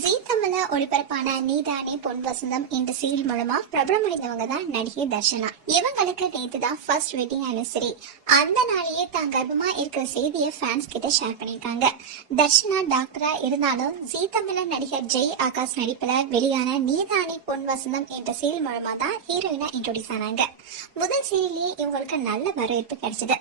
ஜீ தமிழ்ல ஒளிபரப்பான நீதானே பொன் வசந்தம் என்ற சீரியல் மூலமா பிரபலமடைந்தவங்க தான் நடிகை தர்ஷனா. இவங்களுக்கு நேத்து தான் ஃபர்ஸ்ட் வெட்டிங் ஆனிவர்சரி. அந்த நாளையே தான் கர்ப்பமா இருக்கிற செய்தியை ஃபேன்ஸ் கிட்ட ஷேர் பண்ணிருக்காங்க. தர்ஷனா டாக்டரா இருந்தாலும் ஜீ தமிழ்ல நடிகர் ஜெய் ஆகாஷ் நடிப்புல வெளியான நீதானே பொன் வசந்தம் என்ற சீரியல் மூலமா தான் ஹீரோயினா இன்ட்ரோடியூஸ் ஆனாங்க. முதல் சீரியலே இவங்களுக்கு நல்ல வரவேற்பு கிடைச்சது.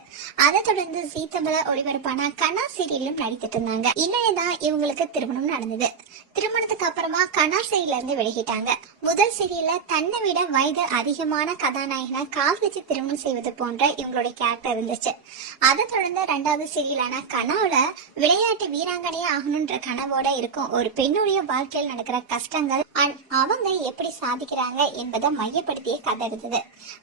அதை தொடர்ந்து ஜீ தமிழ்ல ஒளிபரப்பான கனா சீரியலும் நடித்துட்டு இருந்தாங்க. இன்னும் இவங்களுக்கு திருமணம் நடந்தது. திருமணத்துக்கு அப்புறமா கனா சீரியல்ல இருந்து விலகிட்டாங்க. முதல் சீரியல்ல தன்னை விட வயது அதிகமான கதாநாயகனை காதலிச்சு திருமணம் செய்வது போன்ற இவங்களுடைய கேரக்டர் இருந்துச்சு. அதை தொடர்ந்து இரண்டாவது சீரியலான கனாவுல விளையாட்டு வீராங்கனையா ஆகணும்ன்ற கனவோட இருக்கும் ஒரு பெண்ணுடைய வாழ்க்கையில் நடக்கிற கஷ்டங்கள் அவங்க எப்படி சாதிக்கிறாங்க என்பதை மையப்படுத்திய கதை இருந்தது.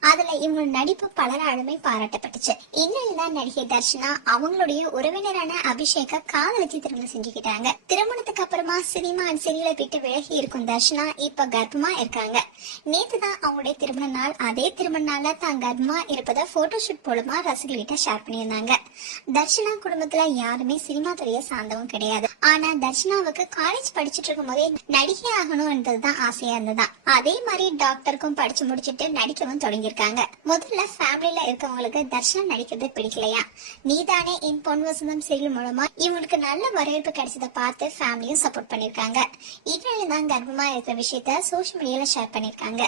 அதுல இவங்க நடிப்பு பலராலுமே பாராட்டப்பட்டுச்சு. இன்னும் நடிகை தர்ஷனா அவங்களுடைய உறவினரான அபிஷேக காதலிச்சு திருமணம் செஞ்சுக்கிட்டாங்க. திருமணத்துக்கு அப்புறமா சினிமா சீரியலை விட்டு விலகி இருக்கும் தர்ஷனா இப்ப கர்ப்பமா இருக்காங்க. நேத்து தான் அவங்களுடைய திருமண நாள். அதே திருமண நாள்ல தான் கர்ப்பமா இருப்பதை போட்டோஷூட் மூலமா ரசிகர்கிட்ட ஷேர் பண்ணியிருந்தாங்க. தர்ஷனா குடும்பத்துல யாருமே சினிமா துறையை சார்ந்தவங்க கிடையாது. ஆனா தர்ஷனாவுக்கு காலேஜ் படிச்சுட்டு இருக்கும் போதே நடிகை ஆகணும்ன்றதுதான் ஆசையா இருந்ததா. அதே மாதிரி டாக்டருக்கும் படிச்சு முடிச்சுட்டு நடிக்கவும் தொடங்கியிருக்காங்க. முதல்ல ஃபேமிலியில இருக்கவங்களுக்கு தர்ஷனா நடிக்கிறது பிடிக்கலையா. நீதானே என் பொன் வசந்தம் சீரியல் மூலமா இவங்களுக்கு நல்ல வரவேற்பு கிடைச்சதை பார்த்து ஃபேமிலியும் சப்போர்ட் பண்ணிருக்காங்க. இதனால தான் கர்ப்பமா இருக்கிற விஷயத்த சோசியல் மீடியால ஷேர் பண்ணிருக்காங்க.